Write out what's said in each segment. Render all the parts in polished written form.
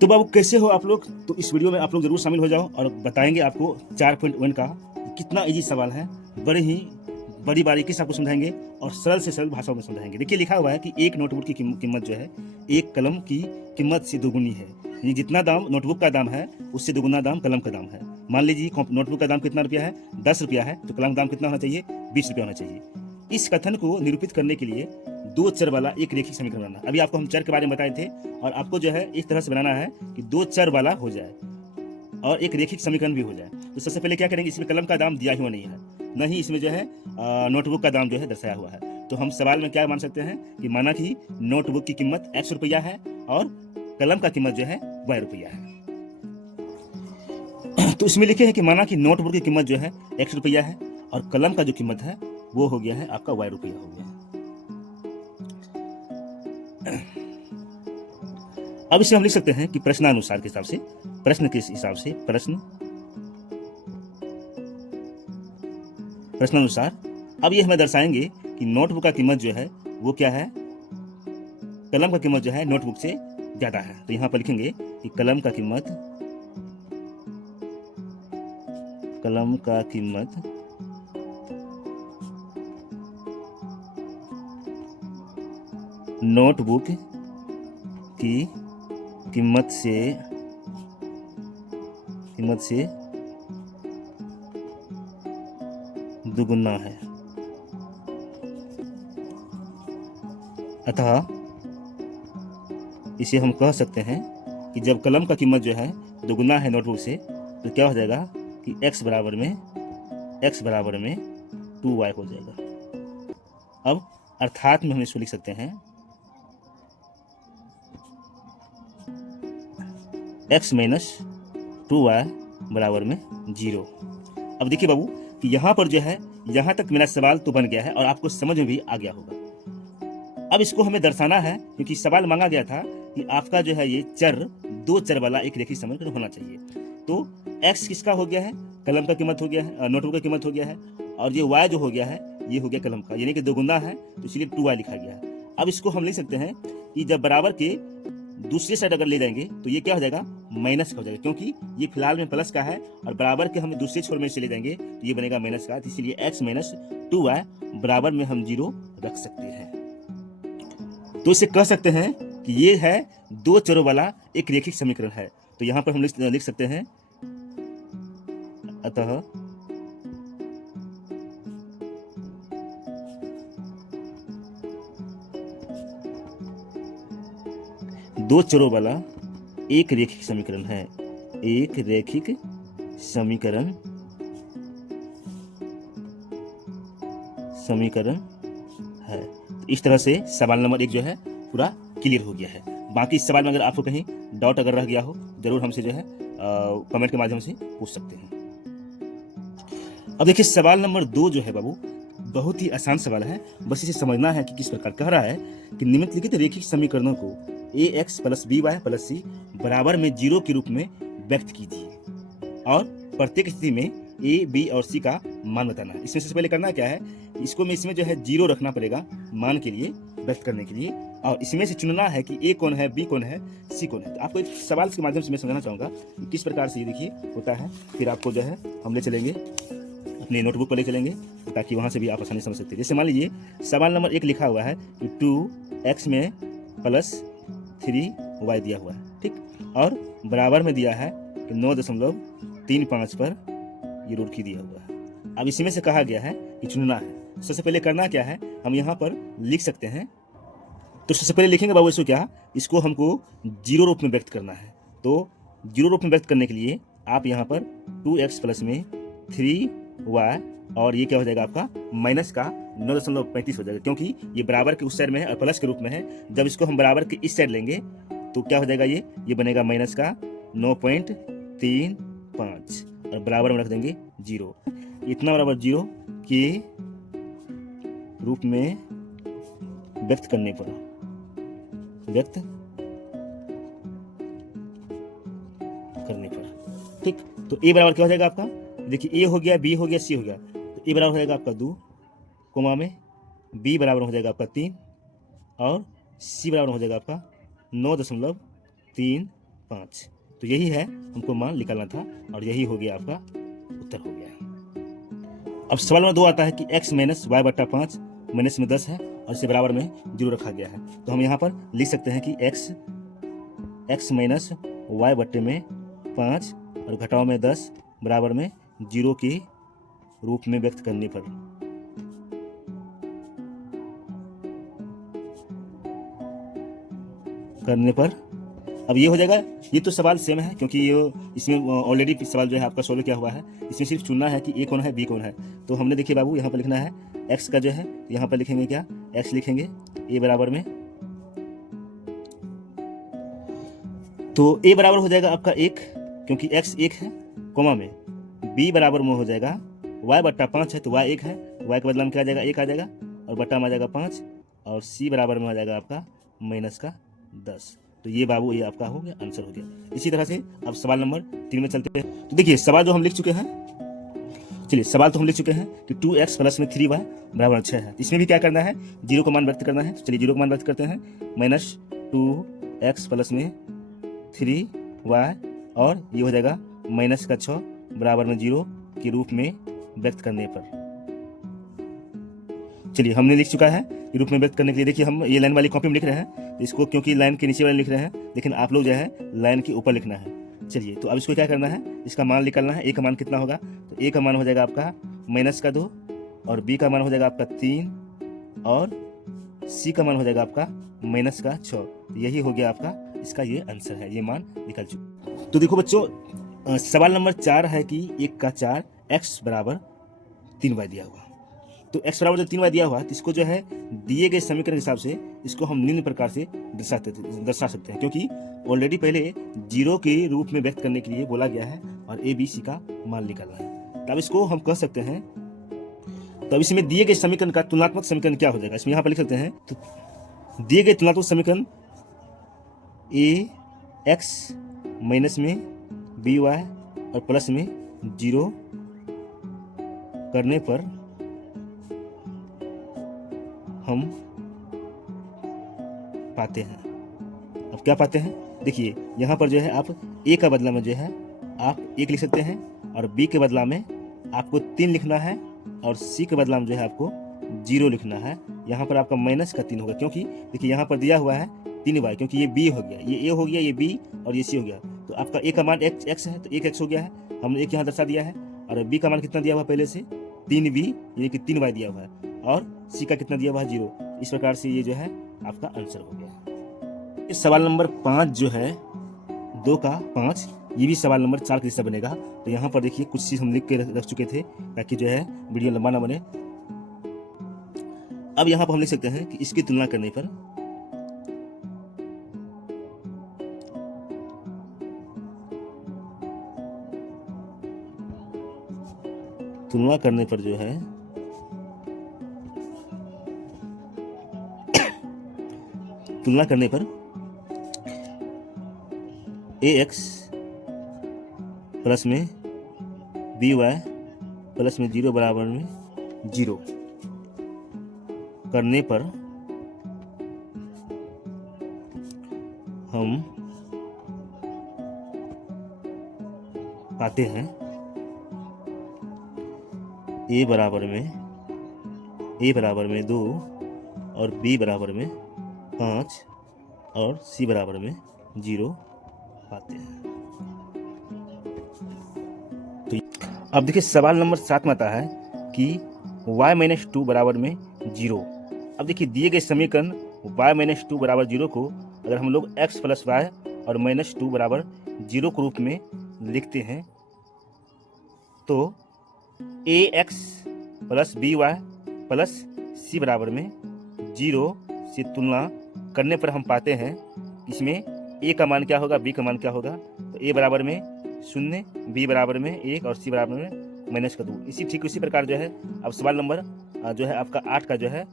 तो बाबू कैसे हो आप लोग? तो इस वीडियो में आप लोग जरूर शामिल हो जाओ और बताएंगे आपको 4.1 का कितना इजी सवाल है। बड़े ही बड़ी बारीकी से आपको समझाएंगे और सरल से सरल भाषा में समझाएंगे। देखिए लिखा हुआ है कि एक नोटबुक की कीमत जो है एक कलम की कीमत से दोगुनी है। यानी जितना दाम नोटबुक का दाम है उससे दोगुना दाम कलम का दाम है। मान लीजिए नोटबुक का दाम कितना रुपया है? 10 रुपया है, तो कलम का दाम कितना होना चाहिए? 20 रुपया होना चाहिए। इस कथन को निरूपित करने के लिए दो चर वाला एक रेखिक समीकरण बनाना। अभी आपको हम चर के बारे में बताए थे और आपको जो है इस तरह से बनाना है कि दो चर वाला हो जाए और एक रेखिक समीकरण भी हो जाए। तो सबसे पहले क्या करेंगे, इसमें कलम का दाम दिया हुआ नहीं है, न ही इसमें जो है नोटबुक का दाम जो है दर्शाया हुआ है। तो हम सवाल में क्या मान सकते हैं कि माना कि नोटबुक की कीमत x रुपया है और कलम का कीमत जो है y रुपया है। तो इसमें लिखे हैं कि माना कि नोटबुक की कीमत जो है x रुपया है और कलम का जो कीमत है वो हो गया है आपका y रुपया हो गया है। अब इसे हम लिख सकते हैं कि प्रश्नानुसार के हिसाब से, प्रश्न के हिसाब से, प्रश्नानुसार। अब ये हमें दर्शाएंगे कि नोटबुक का कीमत जो है वो क्या है, कलम का कीमत जो है नोटबुक से ज्यादा है। तो यहां पर लिखेंगे कि कलम का कीमत नोटबुक की कीमत से दुगुना है। अतः इसे हम कह सकते हैं कि जब कलम का कीमत जो है दुगुना है नोटबुक से, तो क्या हो जाएगा कि x बराबर में 2y हो जाएगा। अब अर्थात में हम इसको लिख सकते हैं x माइनस 2y बराबर में 0। अब देखिए बाबू कि यहाँ पर जो है यहाँ तक मेरा सवाल तो बन गया है और आपको समझ में भी आ गया होगा। अब इसको हमें दर्शाना है क्योंकि सवाल मांगा गया था कि आपका जो है ये चर दो चर वाला एक रेखिक समीकरण होना चाहिए। तो x किसका हो गया है? कलम का कीमत हो गया है, नोटबुक का कीमत हो गया है, और ये y जो हो गया है ये हो गया कलम का, यानी कि दोगुना है तो इसलिए 2y लिखा गया है। अब इसको हम लिख सकते हैं कि जब बराबर के दूसरी साइड अगर ले जाएंगे तो ये क्या हो जाएगा? माइनस का हो जाएगा, क्योंकि ये फिलहाल में प्लस का है और बराबर के हम दूसरे छोर में से ले जाएंगे तो ये बनेगा माइनस का। तो इसीलिए x माइनस 2y बराबर में हम 0 रख सकते हैं। तो इसे कह सकते हैं कि ये है दो चरों वाला एक रेखिक समीकरण है। तो यहां पर हम लिख सकते हैं अतः दो चरों वाला एक रेखिक समीकरण है, एक रेखिक समीकरण है। तो इस तरह से सवाल नंबर 1 जो है पूरा क्लियर हो गया है। बाकी इस सवाल में अगर आपको कहीं डाउट अगर रह गया हो जरूर हमसे जो है कमेंट के माध्यम से पूछ सकते हैं। अब देखिए सवाल नंबर 2 जो है बाबू बहुत ही आसान सवाल है, बस इसे समझना है कि किस प्रकार कह रहा है कि निम्नलिखित रेखिक समीकरणों को ax plus by plus c बराबर में 0 के रूप में व्यक्त कीजिए और प्रत्येक स्थिति में a, b और c का मान बताना है। इसमें सबसे पहले करना क्या है, इसको में इसमें जो है 0 रखना पड़ेगा मान के लिए, व्यक्त करने के लिए, और इसमें से चुनना है कि a कौन है, b कौन है, c कौन है। तो आपको एक सवाल के माध्यम से मैं समझाना चाहूँगा कि किस प्रकार से ये देखिए होता है। फिर आपको जो है हम ले चलेंगे अपने नोटबुक पर ले चलेंगे ताकि वहाँ से भी आप आसानी समझ सकते हैं। जैसे मान लीजिए सवाल नंबर 1 लिखा हुआ है कि 2x में प्लस 3y दिया हुआ है, ठीक, और बराबर में दिया है कि 9.35 पर ये रुड़की दिया हुआ है। अब इसमें से कहा गया है कि चुनना है। सबसे पहले करना क्या है, हम यहाँ पर लिख सकते हैं। तो सबसे पहले लिखेंगे बाबू इसको क्या, इसको हमको 0 रूप में व्यक्त करना है। तो 0 रूप में व्यक्त करने के लिए आप यहाँ पर 2x प्लस में 3y और ये क्या हो जाएगा आपका माइनस का 9.35 हो जाएगा, क्योंकि ये बराबर के उस साइड में है और प्लस के रूप में है। जब इसको हम बराबर के इस साइड लेंगे तो क्या हो जाएगा, ये बनेगा माइनस का 9.35 और बराबर में रख देंगे 0। इतना बराबर 0 के रूप में व्यक्त करने पर ठीक। तो a बराबर क्या हो जाएगा आपका, देखिए a हो गया, b हो गया, c हो गया। तो a बराबर हो जाएगा आपका 2 कोमा में, b बराबर हो जाएगा आपका 3 और c बराबर हो जाएगा आपका 9.35 5। तो यही है, हमको मान निकालना था और यही हो गया आपका उत्तर हो गया। अब सवाल नंबर 2 आता है कि x माइनस वाई बट्टा 5 माइनस में 10 है और इसे बराबर में 0 रखा गया है। तो हम यहाँ पर लिख सकते हैं कि x माइनस वाई बट्टे में 5 और घटाव में 10 बराबर में 0 के रूप में व्यक्त करने पर अब ये हो जाएगा। ये तो सवाल सेम है क्योंकि ये इसमें ऑलरेडी सवाल जो है आपका सोल्व किया हुआ है। इसमें सिर्फ चुनना है कि ए कौन है बी कौन है। तो हमने देखिए बाबू यहाँ पर लिखना है x का जो है, यहाँ पर लिखेंगे क्या, x लिखेंगे a बराबर में, तो a बराबर हो जाएगा आपका 1 क्योंकि x 1 है, कोमा में b बराबर में हो जाएगा y बट्टा 5 है तो y 1 है, y के बदला में क्या आ जाएगा 1 आ जाएगा और बट्टा में आ जाएगा 5 और c बराबर में आ जाएगा आपका माइनस का 10। तो ये बाबू ये आपका हो गया, आंसर हो गया। इसी तरह से अब सवाल नंबर 3 में चलते हैं। तो देखिए सवाल जो हम लिख चुके हैं, चलिए सवाल तो हम लिख चुके हैं कि 2x प्लस में 3y बराबर 6 है। इसमें भी क्या करना है, 0 का मान व्यक्त करना है। तो चलिए 0 का मान व्यक्त करते हैं, माइनस 2x प्लस में 3y और ये हो जाएगा माइनस का 6 बराबर में 0 के रूप में व्यक्त करने पर। चलिए हमने लिख चुका है रूप में व्यक्त करने के लिए। देखिए हम ये लाइन वाली कॉपी में लिख रहे हैं, तो इसको क्योंकि लाइन के नीचे वाले लिख रहे हैं, लेकिन आप लोग जो है लाइन के ऊपर लिखना है। चलिए तो अब इसको क्या करना है, इसका मान निकालना है। ए का मान कितना होगा, तो ए का मान हो जाएगा आपका माइनस का 2 और बी का मान हो जाएगा आपका 3 और सी का मान हो जाएगा आपका माइनस का 6। तो यही हो गया आपका, इसका ये आंसर है, ये मान निकल चुका। तो देखो बच्चों सवाल नंबर 4 है कि 1 का 4 x बराबर 3y दिया हुआ। तो x बराबर जो 3y दिया हुआ, तो इसको जो है दिए गए समीकरण के हिसाब से इसको हम निम्न प्रकार से दर्शा सकते हैं, क्योंकि ऑलरेडी पहले 0 के रूप में व्यक्त करने के लिए बोला गया है और ए बी सी का मान निकालना है। तब इसको हम कह सकते हैं, तब इसमें दिए गए समीकरण का तुलनात्मक समीकरण क्या हो जाएगा, इसमें यहाँ पर लिख सकते हैं। तो दिए गए तुलनात्मक समीकरण ए एक्स माइनस में बी वाई और प्लस में 0 करने पर हम पाते हैं। अब क्या पाते हैं, देखिए यहाँ पर जो है आप ए का बदला में जो है आप 1 लिख सकते हैं और बी के बदला में आपको 3 लिखना है और सी के बदला में जो है आपको 0 लिखना है। यहाँ पर आपका माइनस का 3 होगा, क्योंकि देखिए यहाँ पर दिया हुआ है 3y, क्योंकि ये b हो गया, ये a हो गया, ये b और ये c हो गया। तो आपका a का मान x है तो 1x हो गया है, हमने 1 यहाँ दर्शा दिया है। और b का मान कितना दिया हुआ पहले से 3b यानी कि 3y दिया हुआ है और c का कितना दिया हुआ है 0। इस प्रकार से ये जो है आपका आंसर हो गया। इस सवाल नंबर 5 जो है 2 का 5, ये भी सवाल नंबर 4 का हिस्सा बनेगा। तो यहाँ पर देखिए कुछ चीज हम लिख के रख चुके थे ताकि जो है वीडियो लंबा ना बने। अब यहाँ पर हम लिख सकते हैं कि इसकी तुलना करने पर जो है तुलना करने पर ax प्लस में by प्लस में 0 बराबर में 0 करने पर हम पाते हैं a बराबर में 2 और b बराबर में 5 और c बराबर में 0 पाते हैं। तो अब देखिए सवाल नंबर 7 में आता है कि y माइनस 2 बराबर में 0। अब देखिए दिए गए समीकरण y माइनस 2 बराबर 0 को अगर हम लोग x प्लस y और माइनस 2 बराबर 0 के रूप में लिखते हैं तो ax plus by plus c बराबर में 0 से तुलना करने पर हम पाते हैं इसमें a का मान क्या होगा, b का मान क्या होगा। तो a बराबर में 0, b बराबर में 1 और c बराबर में माइनस का 2। ठीक इसी प्रकार जो है अब सवाल नंबर जो है आपका 8 का जो है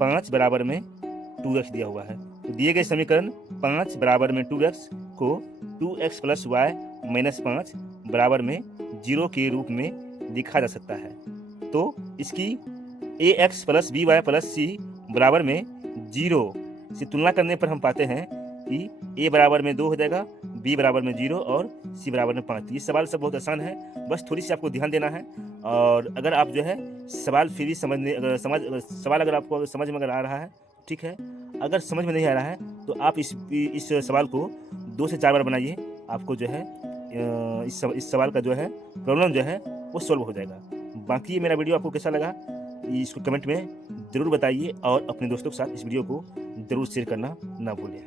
5 बराबर में 2x दिया हुआ है। तो दिए गए समीकरण 5 बराबर में 2x को 2x प्लस y माइनस 5 बराबर में 0 के रूप में लिखा जा सकता है। तो इसकी ax plus by plus c बराबर में 0 से तुलना करने पर हम पाते हैं कि a बराबर में 2 हो जाएगा, बी बराबर में 0 और सी बराबर में 5। ये सवाल सब बहुत आसान है, बस थोड़ी सी आपको ध्यान देना है। और अगर आप जो है सवाल फिर भी सवाल अगर आपको समझ में अगर आ रहा है, ठीक है। अगर समझ में नहीं आ रहा है तो आप इस सवाल को 2 से 4 बार बनाइए, आपको जो है इस सवाल का जो है प्रॉब्लम जो है वो सॉल्व हो जाएगा। बाकी ये मेरा वीडियो आपको कैसा लगा इसको कमेंट में ज़रूर बताइए और अपने दोस्तों के साथ इस वीडियो को ज़रूर शेयर करना ना भूलें।